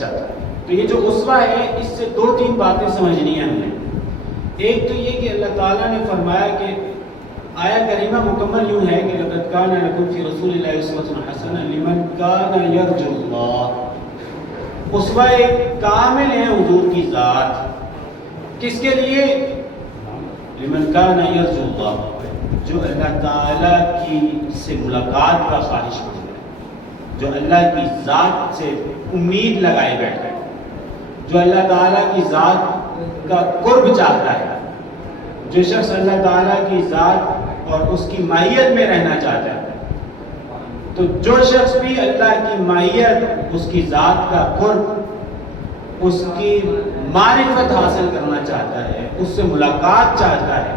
اچھا، تو یہ جو اسوہ ہے اس سے 2-3 باتیں سمجھنی ہیں ہم نے۔ ایک تو یہ کہ اللہ تعالیٰ نے فرمایا کہ آیا کریمہ مکمل یوں ہے کہ لقد کان لکم فی رسول اللہ اسوۃ حسنہ لمن کان یرجو اللہ۔ اسوہ کامل ہے حضور کی ذات، کس کے لیے؟ لمن کان یرجو اللہ، جو اللہ تعالیٰ کی سے ملاقات کا خواہش مند ہے، جو اللہ کی ذات سے امید لگائے بیٹھا ہے، جو اللہ تعالیٰ کی ذات کا قرب چاہتا ہے، جو شخص اللہ تعالیٰ کی ذات اور اس کی ماہیت میں رہنا چاہتا ہے، تو جو شخص بھی اللہ کی ماہیت، اس کی ذات کا قرب، اس کی معرفت حاصل کرنا چاہتا ہے، اس سے ملاقات چاہتا ہے،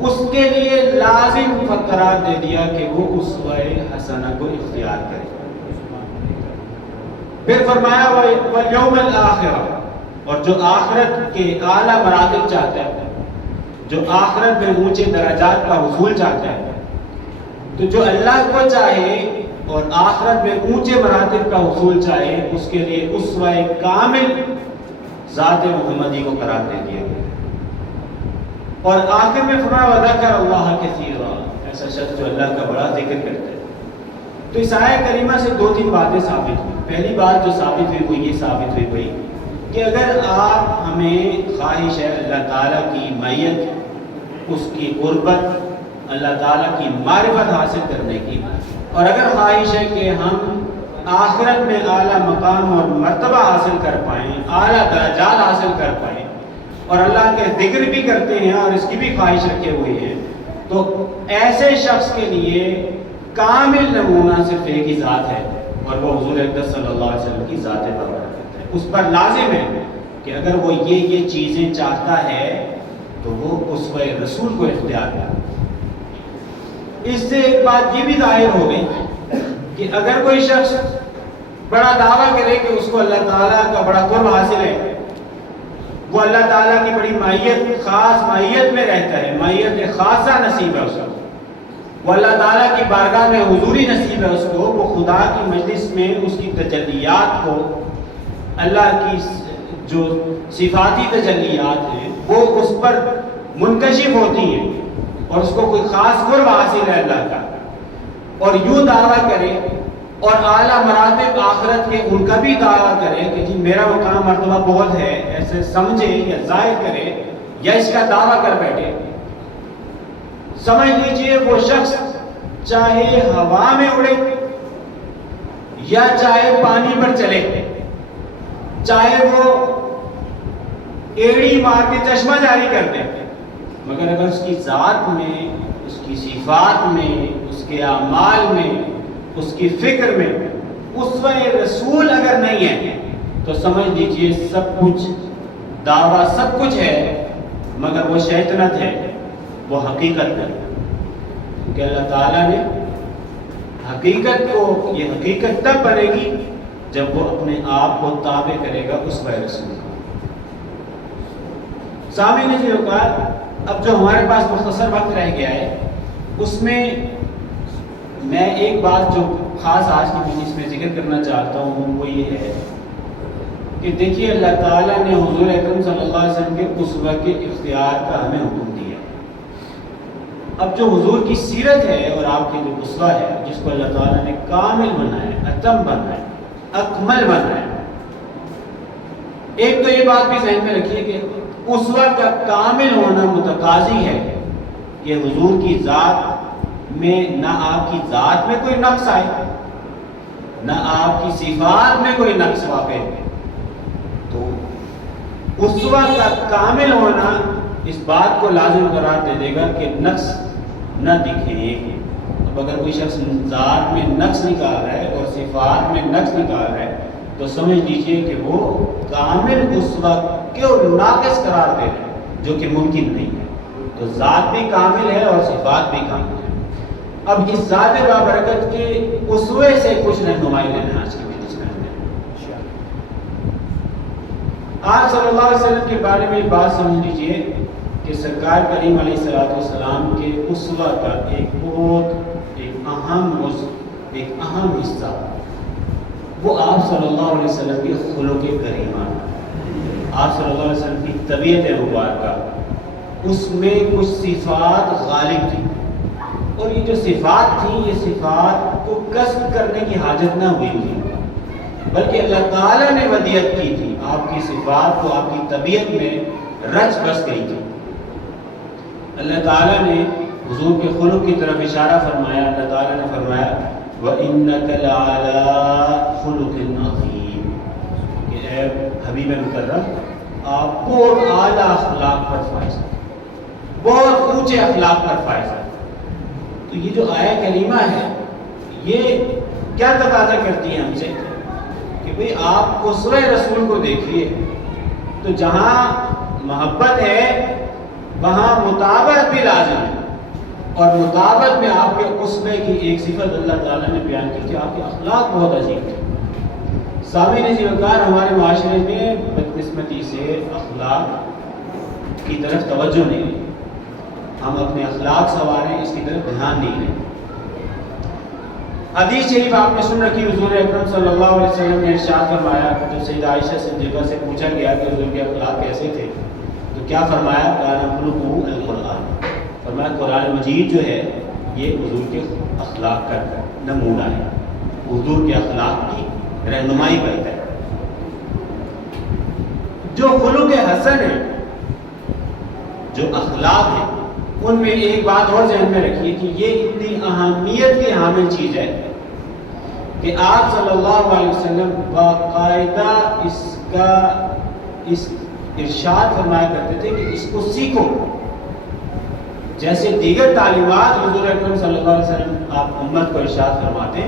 اس کے لیے لازم قرار دے دیا کہ وہ اسوہ حسنہ کو اختیار کرے۔ پھر فرمایا وَالْيَوْمَ الْآخِرَةِ، اور جو آخرت کے اعلیٰ مراتب چاہتا ہے، جو آخرت میں اونچے درجات کا حصول چاہتا ہے، تو جو اللہ کو چاہے اور آخرت میں اونچے مراتب کا حصول چاہے، اس کے لیے اسوہ کامل ذات محمدی کو قرار دے دیا گیا۔ اور آخر میں فرمایا وَذَكَرَ اللَّهَ كَثِيرًا، ایسا شخص جو اللہ کا بڑا ذکر کرتا ہے۔ تو اس آیہ کریمہ سے 2-3 باتیں ثابت ہوئی۔ پہلی بات جو ثابت ہوئی وہ یہ ثابت ہوئی بھائی کہ اگر آپ ہمیں خواہش ہے اللہ تعالیٰ کی معیت، اس کی قربت، اللہ تعالیٰ کی معرفت حاصل کرنے کی، اور اگر خواہش ہے کہ ہم آخرت میں اعلیٰ مقام اور مرتبہ حاصل کر پائیں، اعلیٰ درجات حاصل کر پائیں، اور اللہ کے ذکر بھی کرتے ہیں اور اس کی بھی خواہش رکھے ہوئے ہیں، تو ایسے شخص کے لیے کامل نمونہ صرف ایک ہی ذات ہے، اور وہ حضور اقدس صلی اللہ علیہ وسلم کی ذات بابرکت ہے۔ اس پر لازم ہے کہ اگر وہ یہ چیزیں چاہتا ہے تو وہ اسوہ رسول کو اختیار کرے۔ اس سے ایک بات یہ بھی ظاہر ہو گئی کہ اگر کوئی شخص بڑا دعویٰ کرے کہ اس کو اللہ تعالیٰ کا بڑا قرب حاصل ہے، وہ اللہ تعالیٰ کی بڑی مائیت، خاص مائیت میں رہتا ہے، مائیت خاصہ نصیب ہے اس کو، وہ اللہ تعالیٰ کی بارگاہ میں حضوری نصیب ہے اس کو، وہ خدا کی مجلس میں اس کی تجلیات کو، اللہ کی جو صفاتی تجلیات ہیں وہ اس پر منکشف ہوتی ہیں، اور اس کو کوئی خاص قرب حاصل ہے اللہ کا، اور یوں دعویٰ کرے اور اعلیٰ مراتب آخرت کے ان کا بھی دعویٰ کرے کہ جی میرا مقام مرتبہ بہت ہے، ایسے سمجھے یا ظاہر کرے یا اس کا دعویٰ کر بیٹھے، سمجھ لیجئے وہ شخص چاہے ہوا میں اڑے یا چاہے پانی پر چلے، چاہے وہ ایڑی مار کے چشمہ جاری کر دے، مگر اگر اس کی ذات میں، اس کی صفات میں، اس کے اعمال میں، اس کی فکر میں اسوہ رسول اگر نہیں ہے تو سمجھ لیجئے سب کچھ دعویٰ سب کچھ ہے، مگر وہ شیطنت ہے، وہ حقیقت ہے۔ کہ اللہ تعالیٰ نے حقیقت کو، یہ حقیقت تب بنے گی جب وہ اپنے آپ کو تابع کرے گا اسوہ رسول کا۔ سامعین سے اوقات اب جو ہمارے پاس مختصر وقت رہ گیا ہے اس میں میں ایک بات جو خاص آج کی مجلس میں ذکر کرنا چاہتا ہوں وہ یہ ہے کہ دیکھیے اللہ تعالیٰ نے حضور اکرم صلی اللہ علیہ وسلم کے اسوہ کے اختیار کا ہمیں حکم دیا۔ اب جو حضور کی سیرت ہے اور آپ کے جو اسوہ ہے جس کو اللہ تعالیٰ نے کامل بنایا، اتم بنایا، اکمل بنایا، ایک تو یہ بات بھی ذہن میں رکھیے کہ اسوہ کا کامل ہونا متقاضی ہے کہ حضور کی ذات میں نہ آپ کی ذات میں کوئی نقص آئے، نہ آپ کی صفات میں کوئی نقص واقع ہے۔ تو اسوہ کا کامل ہونا اس بات کو لازم قرار دے دے گا کہ نقص نہ دکھے۔ اب اگر کوئی شخص ذات میں نقص نکال رہا ہے اور صفات میں نقص نکال رہا ہے تو سمجھ لیجئے کہ وہ کامل اسوہ کو ناقص قرار دے رہا ہے، جو کہ ممکن نہیں ہے۔ تو ذات بھی کامل ہے اور صفات بھی کامل ہے۔ اب اس ذات بابرکت کے اسوے سے کچھ رہنمائی لینا آج کی مجلس میں ہمیں۔ آپ صلی اللہ علیہ وسلم کے بارے میں بات سمجھ لیجئے کہ سرکار کریم علیہ السلام کے اسوہ کا ایک بہت ایک اہم حصہ وہ آپ صلی اللہ علیہ وسلم کی خلق کریمہ، آپ صلی اللہ علیہ وسلم کی طبیعت مبارکہ، اس میں کچھ صفات غالب تھی، اور یہ جو صفات تھیں یہ صفات کو کسب کرنے کی حاجت نہ ہوئی تھی، بلکہ اللہ تعالیٰ نے ودیت کی تھی، آپ کی صفات کو آپ کی طبیعت میں رچ بس گئی تھی۔ اللہ تعالیٰ نے حضور کے خلق کی طرف اشارہ فرمایا، اللہ تعالیٰ نے فرمایا وَإِنَّكَ لَعَلَىٰ خُلُقٍ عَظِيمٍ کہ اے حبیب مکرم آپ بہت اعلیٰ اخلاق پر فائز ہیں، بہت اونچے اخلاق پر فائز ہیں۔ تو یہ جو آیہ کریمہ ہے یہ کیا تقاضا کرتی ہے ہم سے کہ بھئی آپ اسوہ رسول کو دیکھیے، تو جہاں محبت ہے وہاں مطابقت بھی لازم ہے، اور مطابقت میں آپ کے اسوے کی ایک صفت اللہ تعالیٰ نے بیان کی کہ آپ کے اخلاق بہت عظیم تھے۔ سامعین عزیز وقار، ہمارے معاشرے میں بدقسمتی سے اخلاق کی طرف توجہ نہیں ہے، ہم اپنے اخلاق سنواریں اس کی طرف دھیان نہیں دیں۔ حدیث شریف آپ نے سن رکھی، حضور اکرم صلی اللہ علیہ وسلم نے ارشاد فرمایا، جب سیدہ عائشہ صدیقہ سے پوچھا گیا کہ حضور کے اخلاق کیسے تھے تو کیا فرمایا؟ کان خلقہ القرآن، فرمایا قرآن مجید جو ہے یہ حضور کے اخلاق کا نمونہ ہے، حضور کے اخلاق کی رہنمائی کرتا ہے۔ جو خلق حسن ہے، جو اخلاق ہے، ان میں ایک بات اور ذہن میں رکھیے کہ یہ اتنی اہمیت کی حامل چیز ہے کہ آپ صلی اللہ علیہ وسلم باقاعدہ اس ارشاد فرمایا کرتے تھے کہ اس کو سیکھو، جیسے دیگر تعلیمات حضور اکرم صلی اللہ علیہ وسلم آپ امت کو ارشاد فرماتے،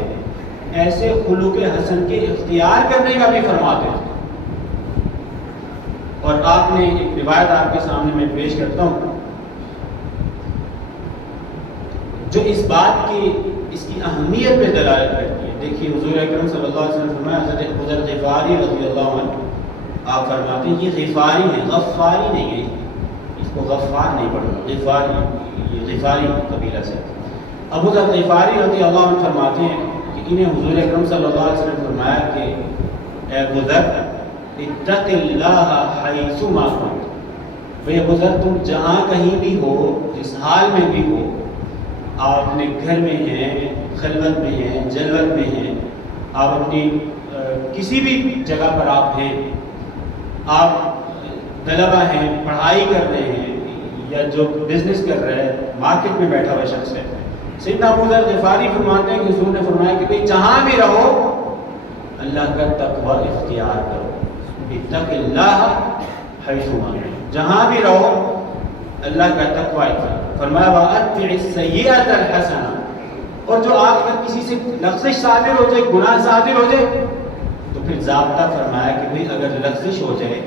ایسے خلق حسن کے اختیار کرنے کا بھی فرماتے تھے۔ اور آپ نے ایک روایت آپ کے سامنے میں پیش کرتا ہوں جو اس بات کی، اس کی اہمیت پہ دلالت کرتی ہے۔ دیکھیے حضور اکرم صلی اللہ علیہ وسلم فرمایا، حضرت ابو ذر غفاری رضی اللہ عنہ آپ فرماتے ہیں یہ غفاری ہے، غفاری نہیں ہے، اس کو غفار نہیں پڑھنا، غفاری، یہ غفاری قبیلہ سے۔ ابو ذر غفاری رضی اللہ عنہ فرماتے ہیں کہ انہیں حضور اکرم صلی اللہ علیہ وسلم فرمایا کہ اے ابو ذر اتق اللہ حیث ما کنت، بھئی ابو ذر تم جہاں کہیں بھی ہو، جس حال میں بھی ہو، آپ اپنے گھر میں ہیں، خلوت میں ہیں، جلوت میں ہیں، آپ اپنی کسی بھی جگہ پر آپ ہیں، آپ طلبہ ہیں، پڑھائی کر رہے ہیں، یا جو بزنس کر رہے ہیں، مارکیٹ میں بیٹھا ہوا شخص ہے، سیدنا ابو ذر غفاری فرماتے ہیں کہ حضور نے فرمایا کہ بھئی جہاں بھی رہو اللہ کا تقوی اختیار کرو، اتق اللہ حیث ما کنت، جہاں بھی رہو اللہ کا تقوی اختیار۔ فرمایا وَأَتْبِعِ السَّيِّئَةَ الْحَسَنَةَ، اور جو آپ اگر کسی سے لغزش صادر ہو جائے، گناہ صادر ہو جائے تو پھر ضابطہ فرمایا کہ بھئی اگر لغزش ہو جائے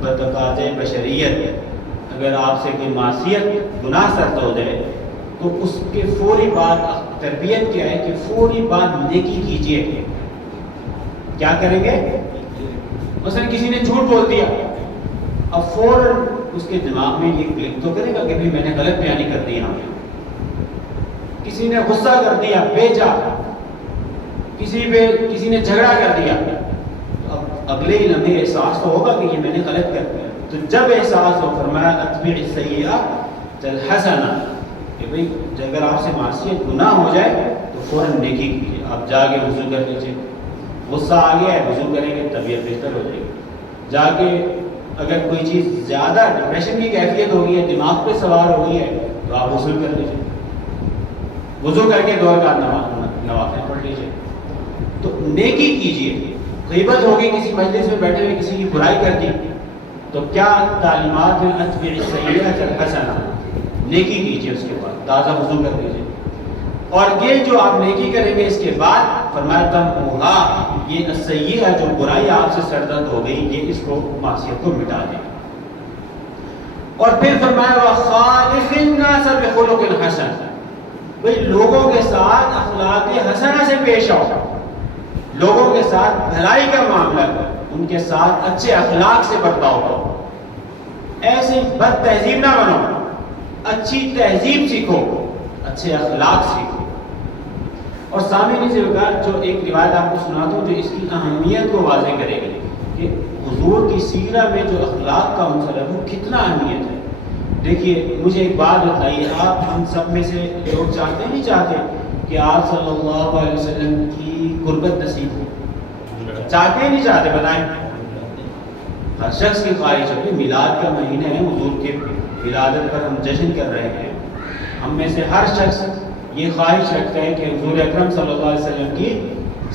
بتقاضۂ بشریت، اگر آپ سے کوئی معصیت گناہ سرد ہو جائے تو اس کے فوری بعد تربیت کیا ہے کہ فوری بعد نیکی کیجیے۔ کیا کریں گے؟ مثلا کسی نے جھوٹ بول دیا، اب فوراً اس کے دماغ میں یہ کلک تو کرے گا کہ میں نے غلط بیانی کر دی یہاں پہ۔ کسی نے غصہ کر دیا بے جا، کسی نے جھگڑا کر دیا، اب اگلے ہی لمحے احساس تو ہوگا کہ یہ میں نے غلط کر دیا۔ تو جب احساس ہو فرمایا اتبع السیئۃ الحسنہ، کہ بھئی اگر آپ سے معصیت گناہ ہو جائے تو فوراً نیکی کیجیے، آپ جا کے وضو کر لیجیے، غصہ آ گیا ہے وضو کریں گے طبیعت بہتر ہو جائے گی، جا کے اگر کوئی چیز زیادہ ڈپریشن کی کیفیت ہو گئی ہے، دماغ پہ سوار ہو گئی ہے تو آپ غسل کر لیجیے، وضو کر کے 2 رکعت نوافل پڑھ لیجیے۔ تو نیکی کیجیے۔ غیبت ہو گئی، کسی مجلس میں بیٹھے ہوئے کسی کی برائی کر دی تو کیا تعلیمات ہیں؟ اتبع السیئۃ الحسنہ، نیکی کیجیے، اس کے بعد تازہ وضو کر لیجیے، اور یہ جو آپ نیکی کریں گے اس کے بعد فرمایا تمحوہا، یہ السیئہ جو برائی آپ سے سرزد ہو گئی یہ اس کو معصیت کو مٹا دے۔ اور پھر فرمایا وخالق الناس بخلق حسن، بھئی لوگوں کے ساتھ اخلاق حسنہ سے پیش آؤ، لوگوں کے ساتھ بھلائی کا معاملہ کرو، ان کے ساتھ اچھے اخلاق سے برتاؤ کرو، ایسے بد تہذیب نہ بنو، اچھی تہذیب سیکھو، اچھے اخلاق سیکھو۔ اور سامعین سے وقار جو ایک روایت آپ کو سناتا ہوں جو اس کی اہمیت کو واضح کرے گی کہ حضور کی سیرہ میں جو اخلاق کا عنصر ہے وہ کتنا اہمیت ہے. دیکھیے مجھے ایک بات بتائیے, آپ ہم سب میں سے لوگ چاہتے نہیں چاہتے کہ آپ صلی اللہ علیہ وسلم کی قربت نصیب ہو؟ چاہتے نہیں چاہتے؟ بتائیں. ہر شخص کی خواہش ہے. میلاد کا مہینہ ہے, حضور کے ولادت پر ہم جشن کر رہے ہیں. ہم میں سے ہر شخص یہ خواہش رکھتا ہے کہ حضور اکرم صلی اللہ علیہ وسلم کی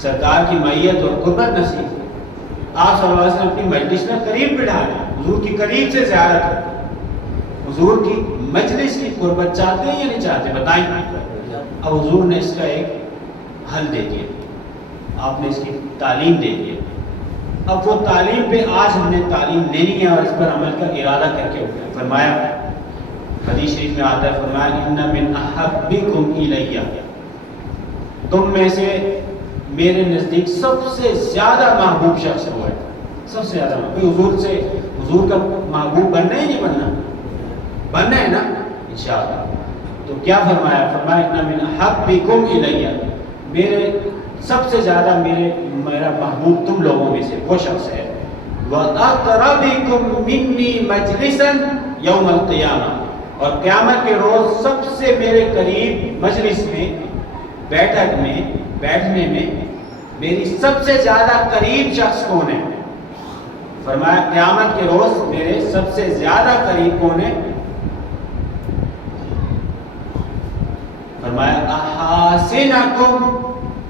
سرکار کی معیت اور قربت نصیب ہو. آپ صلی اللہ علیہ وسلم اپنی مجلس میں قریب بٹھا لیں, حضور کی قریب سے زیارت ہو, حضور کی مجلس کی قربت چاہتے ہیں یا نہیں چاہتے؟ بتائیں. اب حضور نے اس کا ایک حل دے دیا, آپ نے اس کی تعلیم دے دی. اب وہ تعلیم پہ آج ہم نے تعلیم لینی ہے اور اس پر عمل کا ارادہ کر کے فرمایا, حدیث شریف میں آتا ہے, فرمایا ان من احبکم الیہ, تم میں سے میرے نزدیک سب سے زیادہ محبوب شخص ہوا ہے. سب سے زیادہ محبوب, حضور کا محبوب بننا ہے نہیں بننا ہے نا انشاءاللہ. تو کیا فرمایا؟ فرمایا ان من احبکم الیہ, میرے سب سے زیادہ میرا محبوب تم لوگوں میں سے وہ شخص ہے. وَأَقْرَبِكُم مِّنِّي مَجْلِسًا يَوْمَ الْقِيَامَةِ, اور قیامت کے روز سب سے میرے قریب مجلس میں, بیٹھک میں, بیٹھنے میں میری سب سے زیادہ قریب شخص کون ہے؟ فرمایا قیامت کے روز میرے سب سے زیادہ قریب کون ہے؟ فرمایا احاسنکم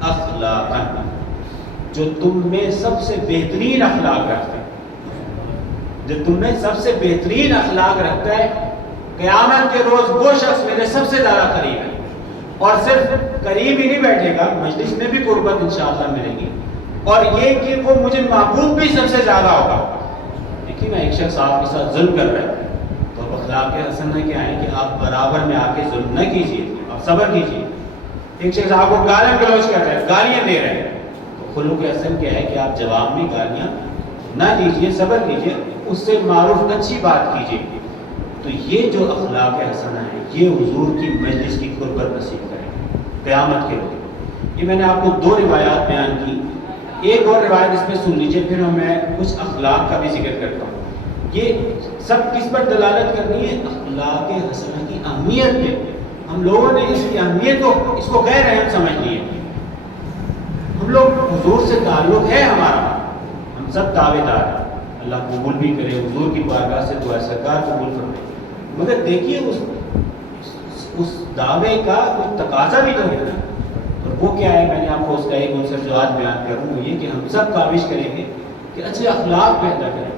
اخلاقا, جو تم میں سب سے بہترین اخلاق رکھتا ہے. جو تم میں سب سے بہترین اخلاق رکھتا ہے, قیامت کے روز وہ شخص میرے سب سے زیادہ قریب ہے. اور صرف قریب ہی نہیں بیٹھے گا, مجلس میں بھی قربت انشاءاللہ ملے گی, اور یہ کہ وہ مجھے محبوب بھی سب سے زیادہ ہوگا. دیکھیے نا, ایک شخص آپ کے ساتھ ظلم کر رہا ہے تو اب اخلاق حسنہ کیا ہے کہ آپ برابر میں آ کے ظلم نہ کیجیے, آپ صبر کیجیے. ایک شخص آپ کو گالیاں گلوچ کر رہا ہے, گالیاں دے رہے ہیں, تو خلوق حسن کیا ہے کہ آپ جواب میں گالیاں نہ دیجیے, صبر کیجیے, اس سے معروف اچھی بات کیجیے. تو یہ جو اخلاق حسنہ ہے یہ حضور کی مجلس کی قربت نصیب کرے قیامت کے روز. یہ میں نے آپ کو دو روایات بیان کی, ایک اور روایت اس میں سن لیجیے, پھر میں کچھ اخلاق کا بھی ذکر کرتا ہوں. یہ سب کس پر دلالت کرنی ہے؟ اخلاق حسنہ کی اہمیت پہ. ہم لوگوں نے اس کی اہمیت کو, اس کو غیر اہم سمجھ لیے. ہم لوگ حضور سے تعلق ہے ہمارا, ہم سب دعوے دار ہیں, اللہ قبول بھی کرے, حضور کی بارگاہ سے دعا سرکار قبول فرمائے. مگر دیکھیے اس دعوے کا کوئی تقاضا بھی تو ہے نا, اور وہ کیا ہے؟ میں نے آپ کو اس کا ایک عنصر جواب بیان کروں, یہ کہ ہم سب کاوش کریں گے کہ اچھے اخلاق پیدا کریں.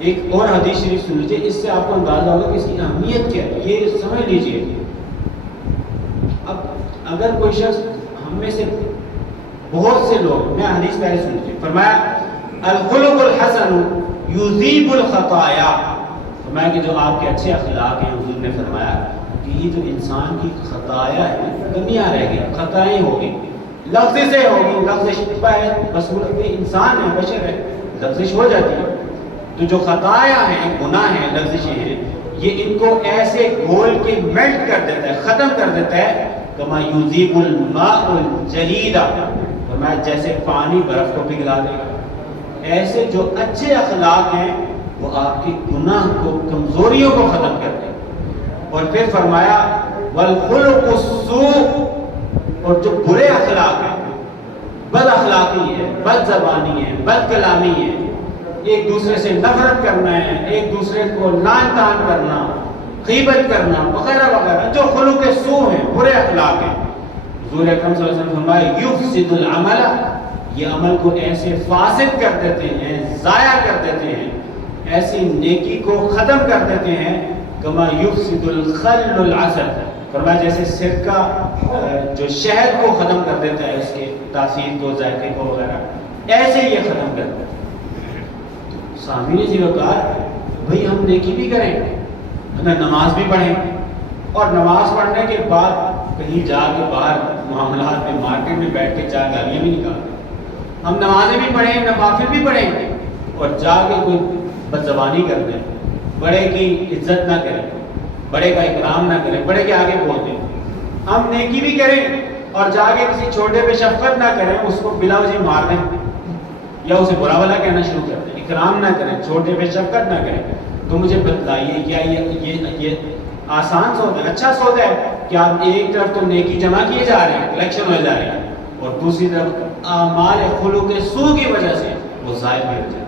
ایک اور حدیث شریف سن لیجیے, اس سے آپ کو اندازہ ہوگا کہ اس کی اہمیت کیا ہے, یہ سمجھ لیجیے. اب اگر کوئی شخص ہم میں سے بہت سے لوگ, میں حدیث پہلے سن لیجیے, فرمایا الخلق الحسن یذیب الخطایا, فرمایا کہ جو آپ کے اچھے اخلاق ہیں, حضور نے فرمایا کہ یہ جو انسان کی خطایا ہے, کمیاں رہ گئی, خطائیں ہوگی, لغزشیں ہوگی. لغزش ہے, بصورت میں انسان ہے, بشر ہے, لغزش ہو جاتی ہے. تو جو خطایا ہیں, گناہ ہیں, لغزشیں ہیں, یہ ان کو ایسے گھول کے میلٹ کر دیتا ہے, ختم کر دیتا ہے. کما یذیب الماء الجلید, فرمایا جیسے پانی برف کو پگھلا دے گا, ایسے جو اچھے اخلاق ہیں وہ آپ کے گناہ کو, کمزوریوں کو ختم کرتے ہیں. اور پھر فرمایا والخلق السوء, اور جو برے اخلاق ہیں, بد اخلاقی ہے, بد زبانی ہے, بد کلامی ہے, ایک دوسرے سے نفرت کرنا ہے, ایک دوسرے کو لعن طعن کرنا, غیبت کرنا وغیرہ وغیرہ, جو خلق سوء ہیں, برے اخلاق ہیں. حضور اکرم صلی اللہ علیہ وسلم فرمایا یفسد العمل, یہ عمل کو ایسے فاسد کر دیتے ہیں, ضائع کر دیتے ہیں, ایسی نیکی کو ختم کر دیتے ہیں. کما یفسد الخل العسل, فرمایا جیسے سرکہ جو شہد کو ختم کر دیتا ہے, اس کے تاثیر کو, ذائقے کو وغیرہ, ایسے یہ ختم کر دیتا ہے. سامعین جی وقار, بھئی ہم نیکی بھی کریں, ہمیں نماز بھی پڑھیں, اور نماز پڑھنے کے بعد کہیں جا کے باہر معاملات میں, مارکیٹ میں بیٹھ کے چار گالیاں بھی نکالیں. ہم نمازیں بھی پڑھیں, نوافل بھی پڑھیں, اور جا کے کوئی بدزبانی کر دیں, بڑے کی عزت نہ کریں, بڑے کا اکرام نہ کریں, بڑے کے آگے بول دیں. ہم نیکی بھی کریں اور جا کے کسی چھوٹے پہ شفقت نہ کریں، اس کو بلا وجہ مار دیں یا اسے برا بھلا کہنا شروع کر دیں، اکرام نہ کریں، چھوٹے پہ شفقت نہ کریں، تو مجھے بتلائیے کیا یہ آسان سودا ہے، اچھا سودا ہے کہ آپ ایک طرف تو نیکی جمع کیے جا رہے ہیں، کلیکشن ہو جا رہی ہے، اور دوسری طرف اعمال خلق سوء کی وجہ سے وہ ضائع بھی ہو جائے؟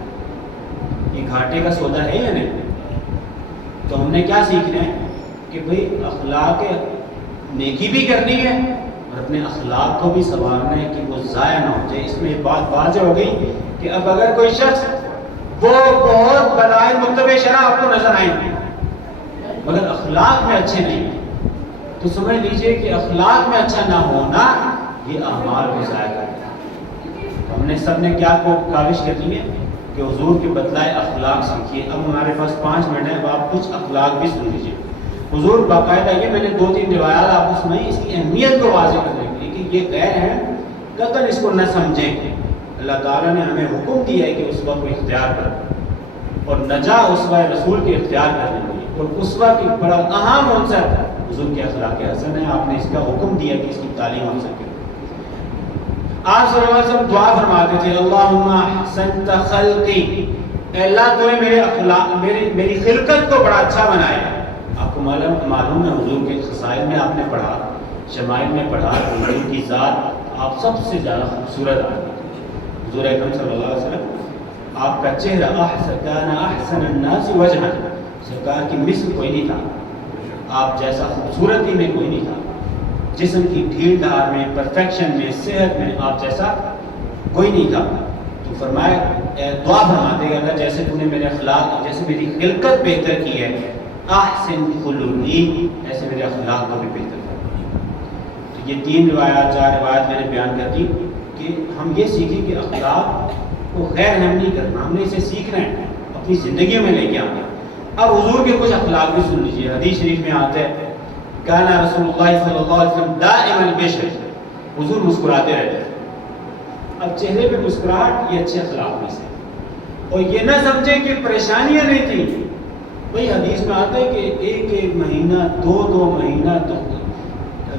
یہ گھاٹے کا سودا ہے یا نہیں؟ تو ہم نے کیا سیکھنا ہے کہ بھئی اخلاق نیکی بھی کرنی ہے اور اپنے اخلاق کو بھی سنوارنا ہے کہ وہ ضائع نہ ہو جائے۔ اس میں بات واضح ہو گئی کہ اب اگر کوئی شخص وہ بہت بلائے متبع شرع آپ کو نظر آئیں گے مگر اخلاق میں اچھے نہیں ہیں، تو سمجھ لیجئے کہ اخلاق میں اچھا نہ ہونا یہ اعمال کو ضائع کرتا ہے۔ ہم نے سب نے کیا کاوش کرنی ہے کہ حضور کے بتلائے اخلاق سیکھیے۔ اب ہمارے پاس 5 منٹ ہے، اب آپ کچھ اخلاق بھی سن لیجیے۔ حضور باقاعدہ، یہ میں نے 2-3 روایات آپ کو سنائی اس کی اہمیت کو واضح کرنے کے لیے کہ یہ غیر ہیں، قطعاً اس کو نہ سمجھیں۔ اللہ تعالیٰ نے ہمیں حکم دیا ہے کہ اسوہ کو اختیار کرو، اور نجا اسوہ رسول کے اختیار کرنے کے لیے، اور اسوہ کی بڑا اہم عنصر حضور کے اخلاق حسن ہے۔ آپ نے اس کا حکم دیا کہ اس کی تعلیم حاصل کرو۔ آپ صلی اللہ علیہ وسلم دعا فرماتے تھے، اللہم احسنت خلقی، اے اللہ تو نے میرے اخلاق میری خلقت کو بڑا اچھا بنایا۔ آپ کو معلوم ہے حضور کے خصائل میں آپ نے پڑھا، شمائل میں پڑھا، حضور کی ذات آپ سب سے زیادہ خوبصورت آدمی تھے۔ حضور اکرم صلی اللہ علیہ وسلم آپ کا چہرہ کان احسن الناس وجہا، سرکار کی مثل کوئی نہیں تھا، آپ جیسا خوبصورتی میں کوئی نہیں تھا، جسم کی ڈھیل ڈھال میں، پرفیکشن میں، صحت میں آپ جیسا کوئی نہیں تھا۔ تو فرمایا، دعا فرماتے ہیں اللہ جیسے تو نے میرے اخلاق، جیسے میری خلقت بہتر کی ہے، احسن خلقی، ایسے میرے اخلاق کو بھی بہتر کر۔ تو یہ 3 روایات 4 روایات میں نے بیان کر دی کہ ہم یہ سیکھیں کہ اخلاق کو غیر اہم نہیں کرنا، ہم نے اسے سیکھنا ہے، اپنی زندگیوں میں لے کے آنا۔ اب حضور کے کچھ اخلاق بھی سن لیجیے۔ حدیث شریف میں آتا ہے، کان رسول اللہ صلی اللہ علیہ وسلم دائما البشر، حضور مسکراتے رہتے تھے۔ اب چہرے پہ مسکراہٹ یہ اچھے اخلاق میں سے، اور یہ نہ سمجھیں کہ پریشانیاں نہیں تھیں۔ وہی حدیث میں آتا ہے کہ 1 مہینہ 2 مہینہ تو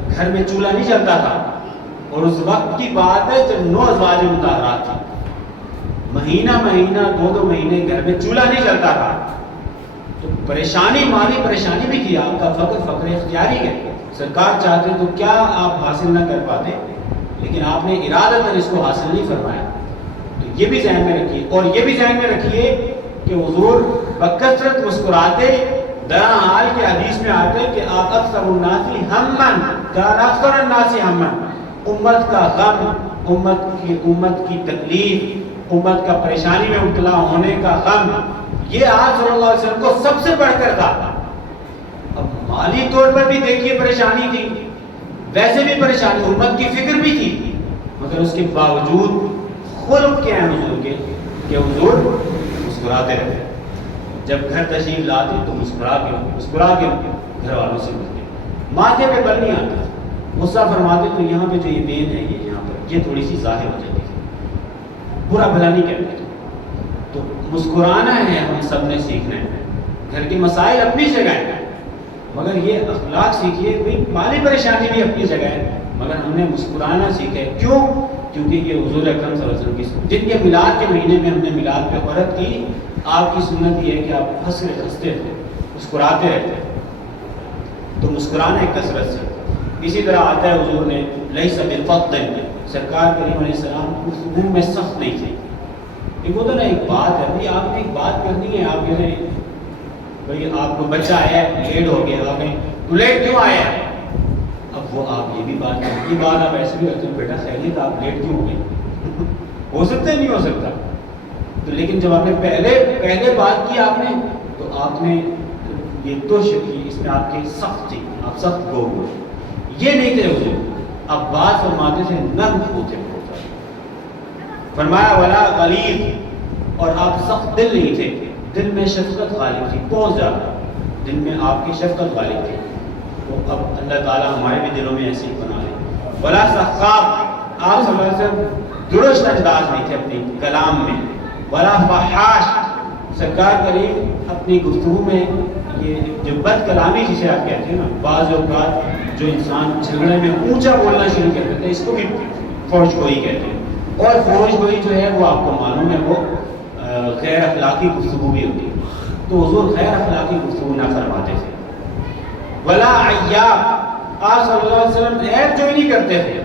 گھر میں چولہا نہیں جلتا تھا، اور اس وقت کی بات ہے جب 9 ازواج مطہرات تھا، مہینہ 2 مہینے گھر میں چولہا نہیں جلتا تھا۔ تو پریشانی، مالی پریشانی بھی تھی، آپ کا فقر اختیاری ہے، سرکار چاہتے تو کیا آپ حاصل نہ کر پاتے، لیکن آپ نے ارادتاً اس کو حاصل نہیں فرمایا۔ تو یہ بھی ذہن میں رکھیے، اور یہ بھی ذہن میں رکھیے کہ حضور بکثرت مسکراتے، درحال کے حدیث میں آتے کہ آپ اکثر الناس ہمن، کان اکثر الناس ہمن، امت کا غم، امت کی تکلیف، امت کا پریشانی میں مبتلا ہونے کا غم، یہ آپ صلی اللہ علیہ وسلم کو سب سے بڑھ کر تھا۔ اب مالی طور پر بھی دیکھیے پریشانی تھی، ویسے بھی پریشانی، امت کی فکر بھی تھی، مگر اس کے باوجود خلق کیا ہے حضور کے کہ حضور مسکراتے رہتے، جب گھر تشریف لاتے تو مسکرا کے گھر والوں سے ملتے، ماتھے پہ بل نہیں آتا، غصہ فرماتے تو یہاں پہ جو یہ بین ہے یہ یہاں پر یہ تھوڑی سی ظاہر ہو جاتی ہے، برا بھلا نہیں کہتے۔ تو مسکرانا ہے، ہم سب نے سیکھنا ہے۔ گھر کے مسائل اپنی جگہ ہیں، مگر یہ اخلاق سیکھیے، کوئی مالی پریشانی بھی اپنی جگہ ہے، مگر ہم نے مسکرانا سیکھا ہے۔ کیوں؟ کیونکہ یہ حضور اکرم صلی اللہ علیہ وسلم کی، جن کے میلاد کے مہینے میں ہم نے میلاد پہ عورت کی، آپ کی سنت یہ ہے کہ آپ ہنستے تھے، مسکراتے رہتے، تو مسکرانا ہے کثرت سے۔ اسی طرح آتا ہے حضور نے لیس بالفضل، سرکار کریم علیہ السلام گفتگو میں سخت نہیں تھے۔ ایک ہوتا نا ایک بات ہے، بھائی آپ نے ایک بات کرنی ہے، آپ کہہ رہے ہیں بھائی آپ کو بچہ آیا ہے لیٹ ہو گیا، آپ کہیں تو لیٹ کیوں آیا ہے؟ اب وہ آپ یہ بھی بات کریں، یہ بات آپ ایسے بھی کرتے ہیں، بیٹا خیریت آپ لیٹ کیوں ہو گئے؟ ہو سکتا ہے نہیں ہو سکتا، تو لیکن جب آپ نے پہلے بات کی آپ نے، تو آپ نے یہ توش کی، اس میں آپ کی سخت تھی، آپ سخت گو ہوئے، یہ نہیں تھے حضور، آپ بات فرماتے تھے نرم ہوتے تھے، فرمایا ولا غلیظ، اور آپ سخت دل نہیں تھے، دل میں شفقت غالب تھی، بہت زیادہ دل میں آپ کی شفقت غالب تھی۔ تو اب اللہ تعالیٰ ہمارے بھی دلوں میں ایسے ہی بنا لے۔ ولا سخاب، آپ صلی اللہ علیہ وسلم درست انداز نہیں تھے اپنی کلام میں، ولا فحاش، سرکار کریم اپنی گفتگو میں یہ جو بد کلامی جسے آپ کہتے ہیں نا، بعض اوقات جو انسان جھگڑے میں اونچا بولنا شروع کر دیتے ہیں، اس کو بھی فوج گوئی کہتے ہیں. اور فوج گوئی جو ہے وہ آپ کو معلوم ہے وہ غیر اخلاقی گفتگو بھی ہوتی ہے. تو حضور غیر اخلاقی گفتگو نہ فرماتے تھے. ولا عیاب، آپ صلی اللہ علیہ وسلم عیب جو ہی نہیں کرتے تھے.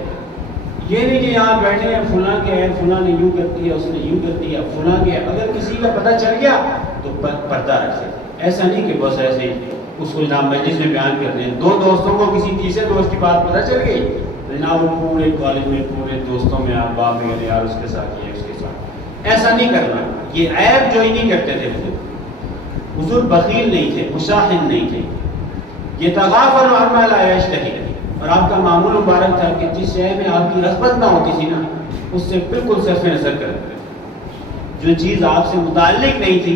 یہ نہیں کہ یہاں بیٹھے ہیں فلاں کے عیب، فلاں نے یوں کر دیا، اس نے یوں کر دیا، فلاں کے اگر کسی کا پتہ چل گیا تو پردہ رکھتے. ایسا نہیں کہ بس ایسے اس کو جناب مجلس میں بیان کر دیں. دو دوستوں کو کسی تیسرے دوست کی بات پتہ چل گئی، جناب وہ پورے کالج میں پورے دوستوں میں آپ بات میں یار اس کے ساتھ یہ اس کے ساتھ. ایسا نہیں کرنا. یہ عیب جو ہی نہیں کرتے تھے حضور بخیل نہیں تھے، مشاحن نہیں تھے. یہ تغافل عما لا یشتہی، اور آپ کا معمول مبارک تھا کہ جس شے میں آپ کی رغبت نہ ہوتی تھی نا اس سے بالکل صرف نظر کرتے. جو چیز آپ سے متعلق نہیں تھی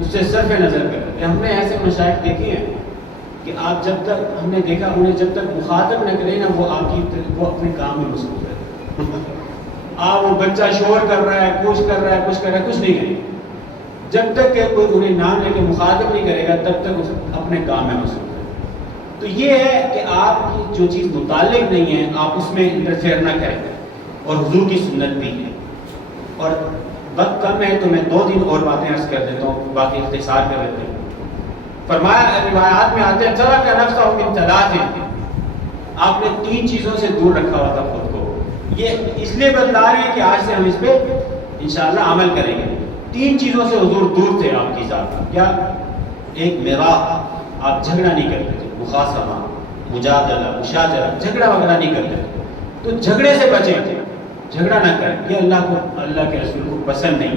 اس سے صرف نظر کرتے. ہم نے ایسے مشائخ دیکھے ہیں کہ آپ جب تک ہم نے دیکھا انہیں جب تک مخاطب نہ کرے نا وہ اپنے کام میں مصروف ہے. آپ وہ بچہ شور کر رہا ہے، کچھ کر رہا ہے، کچھ نہیں کرے. جب تک کہ کوئی انہیں نام لے کے مخاطب نہیں کرے گا تب تک اپنے کام میں مصروف ہے. تو یہ ہے کہ آپ کی جو چیز متعلق نہیں ہے آپ اس میں انٹرفیئر نہ کریں. اور حضور کی سنت بھی ہے. اور وقت کم ہے تو میں 2-3 اور باتیں عرض کر دیتا ہوں، باقی اختصار کر دیتے ہیں. فرمایا روایات میں آتے ہیں چلا کا نفسہ من ثلاث، آپ نے 3 چیزوں سے دور رکھا ہوا تھا خود کو. یہ اس لیے بتلا رہے ہیں کہ آج سے ہم اس پہ انشاءاللہ عمل کریں گے. 3 چیزوں سے حضور دور تھے آپ کی ذات. کیا؟ ایک میراث، آپ جھگڑا نہیں کرتے تھے، مخاصمہ، مجادلہ، مشاجرہ، جھگڑا وغیرہ نہیں کرتے تھے. تو جھگڑے سے بچیں تھے، جھگڑا نہ کریں، یہ اللہ کے رسول کو پسند نہیں.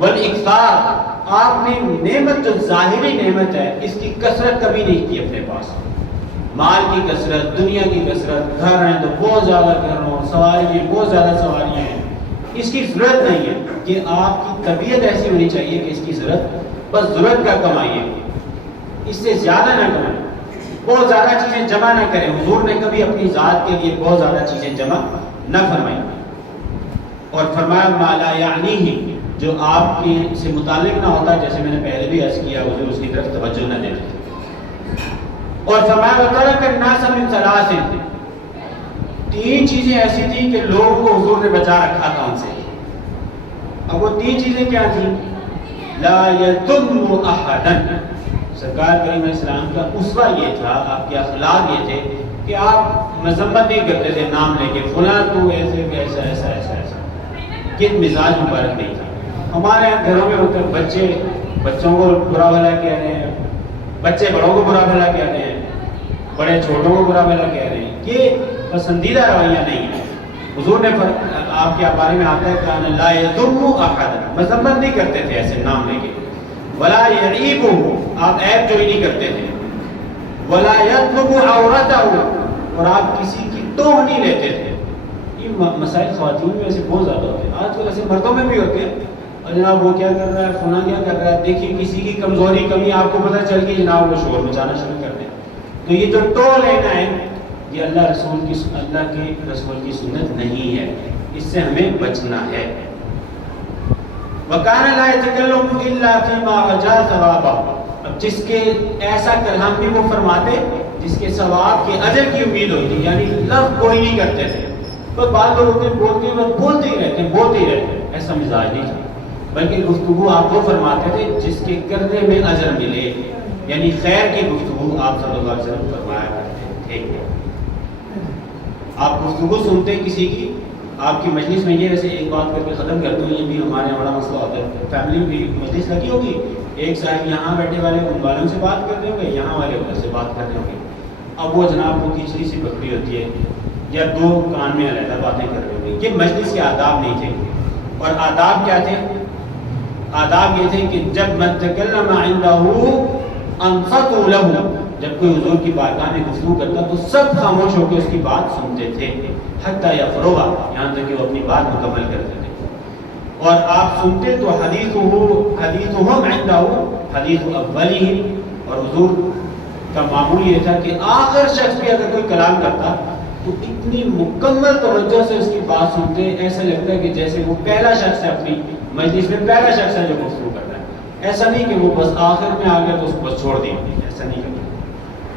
والاکثار، آپ نے نعمت جو ظاہری نعمت ہے اس کی کثرت کبھی نہیں کی اپنے پاس. مال کی کثرت، دنیا کی کثرت، گھر ہیں تو بہت زیادہ گھر ہوں، سواریاں بہت زیادہ سواریاں ہیں، اس کی ضرورت نہیں ہے. کہ آپ کی طبیعت ایسی ہونی چاہیے کہ اس کی ضرورت بس ضرورت کا کمائیے، اس سے زیادہ نہ کریں، بہت زیادہ چیزیں جمع نہ کریں. حضور نے کبھی اپنی ذات کے لیے بہت زیادہ چیزیں جمع نہ فرمائیں. اور فرمایا ما لا یعنیہ، جو آپ کے سے متعلق نہ ہوتا، جیسے میں نے پہلے بھی عرض کیا حضور اس کی طرف توجہ نہ دیتے تھے. اور فرمایا وترک الناس من ثلاث، 3 چیزیں ایسی تھیں کہ لوگوں کو حضور نے بچا رکھا تھا ان سے. اب وہ 3 چیزیں کیا تھیں؟ لا یذم احدا، سرکار کریم علیہ السلام کا اسوہ یہ تھا، آپ کے اخلاق یہ تھے کہ آپ مذمت نہیں کرتے تھے نام لے کے فلاں تو ایسے ایسا ایسا ایسا ایسا. یہ مزاج مبارک نہیں تھا. ہمارے یہاں گھروں میں ہوتے ہیں بچے بچوں کو برا بھلا کہہ رہے ہیں، بچے بڑوں کو برا بھلا کہہ رہے ہیں، بڑے چھوٹوں کو برا بھلا کہہ رہے ہیں. یہ پسندیدہ رویہ نہیں ہے. حضور نے آپ کے بارے میں آتا ہے کہ لا یذم احد، مذمت نہیں کرتے تھے ایسے نام لے کے. ولا یعیب، آپ عیب جو ہی نہیں کرتے تھے. ولا یطلب عورتہ، اور آپ کسی کی توہ نہیں لیتے تھے. یہ مسائل خواتین میں ایسے بہت زیادہ ہوتے ہیں، آج کل ایسے مردوں میں بھی ہوتے ہیں. اور جناب وہ کیا کر رہا ہے، فلاں کیا کر رہا ہے، دیکھیے کسی کی کمزوری کمی آپ کو پتہ چل گئی، جناب وہ شور مچانا شروع کر دیں. تو یہ جو توہ لینا ہے یہ اللہ کے رسول کی سنت نہیں ہے، اس سے ہمیں بچنا ہے. وَكَانَ لَا يَتَكَلَّمُ إِلَّا فِي مَا رَجَا ثَوَابَهُ، اب جس کے ایسا کلام بھی وہ فرماتے جس کے ثواب کے اجر کی امید ہوتی، یعنی لفظ کوئی نہیں کرتے تھے. بس بعض لوگ ہوتے بولتے ہی رہتے، ایسا مزاج نہیں تھا. بلکہ گفتگو آپ وہ فرماتے تھے جس کے کرنے میں اجر ملے، یعنی خیر کی گفتگو آپ صلی اللہ علیہ وسلم فرمایا کرتے تھے. آپ گفتگو سنتے کسی کی، آپ کی مجلس میں، یہ ویسے ایک بات کر کے ختم کرتے ہیں، یہ بھی ہمارے یہاں بڑا مسئلہ ہوتا ہے. فیملی بھی مجلس لگی ہوگی، ایک صاحب یہاں بیٹھے والے ان والوں سے بات کرتے ہوں گے، یہاں والے ادھر سے بات کرتے ہوں گے. اب وہ جناب وہ تیسری سی پکڑی ہوتی ہے یا 2 کان میں علیحدہ باتیں کر رہے ہوں گے. یہ مجلس کے آداب نہیں تھے. اور آداب کیا تھے؟ آداب یہ تھے کہ جب من تکلم عنده انصتوا له، جب کوئی حضور کی بارگاہ میں گفتگو کرتا تو سب خاموش ہو کے اس کی بات سنتے تھے، حتی یفرغ، یہاں تک کہ وہ اپنی بات مکمل کرتے تھے. اور آپ سنتے تو حدیثهم عنده حدیث اولهم، اور حضور کا معمول یہ تھا کہ آخر شخص بھی اگر کوئی کلام کرتا تو اتنی مکمل توجہ سے اس کی بات سنتے، ایسا لگتا ہے کہ جیسے وہ پہلا شخص ہے، اپنی مجلس میں پہلا شخص ہے جو گفتگو کرتا ہے. ایسا نہیں کہ وہ بس آخر میں آ گیا تو اس کو بس چھوڑ دیا، ایسا نہیں کرنا۔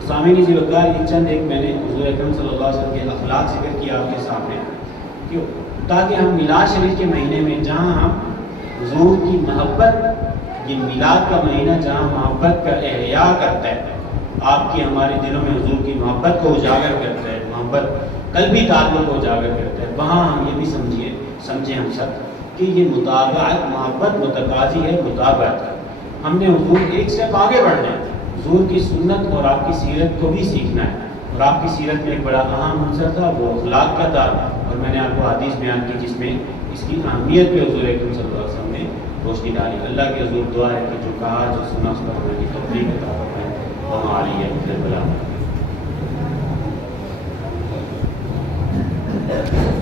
سامعین عزیز وقار، یہ چند ایک میں نے حضور اکرم صلی اللہ علیہ وسلم کے اخلاق ذکر کیا آپ کے سامنے، کیوں؟ تاکہ ہم میلاد شریف کے مہینے میں جہاں ہم حضور کی محبت، یہ میلاد کا مہینہ جہاں محبت کا احیاء کرتا ہے، آپ کی ہمارے دلوں میں حضور کی محبت کو اجاگر کرتا ہے، محبت قلبی تعلق کو اجاگر کرتا ہے، وہاں ہم یہ بھی سمجھیں ہم سب کہ یہ مطابعت، محبت متقاضی ہے مطابعت کا۔ ہم نے حضور ایک سٹیپ آگے بڑھنا ہے، حضور کی سنت اور آپ کی سیرت کو بھی سیکھنا ہے، اور آپ کی سیرت میں ایک بڑا اہم عنصر تھا وہ اخلاق کا تھا، اور میں نے آپ کو حدیث بیان کی جس میں اس کی اہمیت پہ حضور اکرم صلی اللہ علیہ وسلم نے روشنی ڈالی۔ اللہ کے حضور دعا ہے کہ جو کہا جو سنا اس پر ہونے کی توفیق عطا فرمائے، ہماری ہے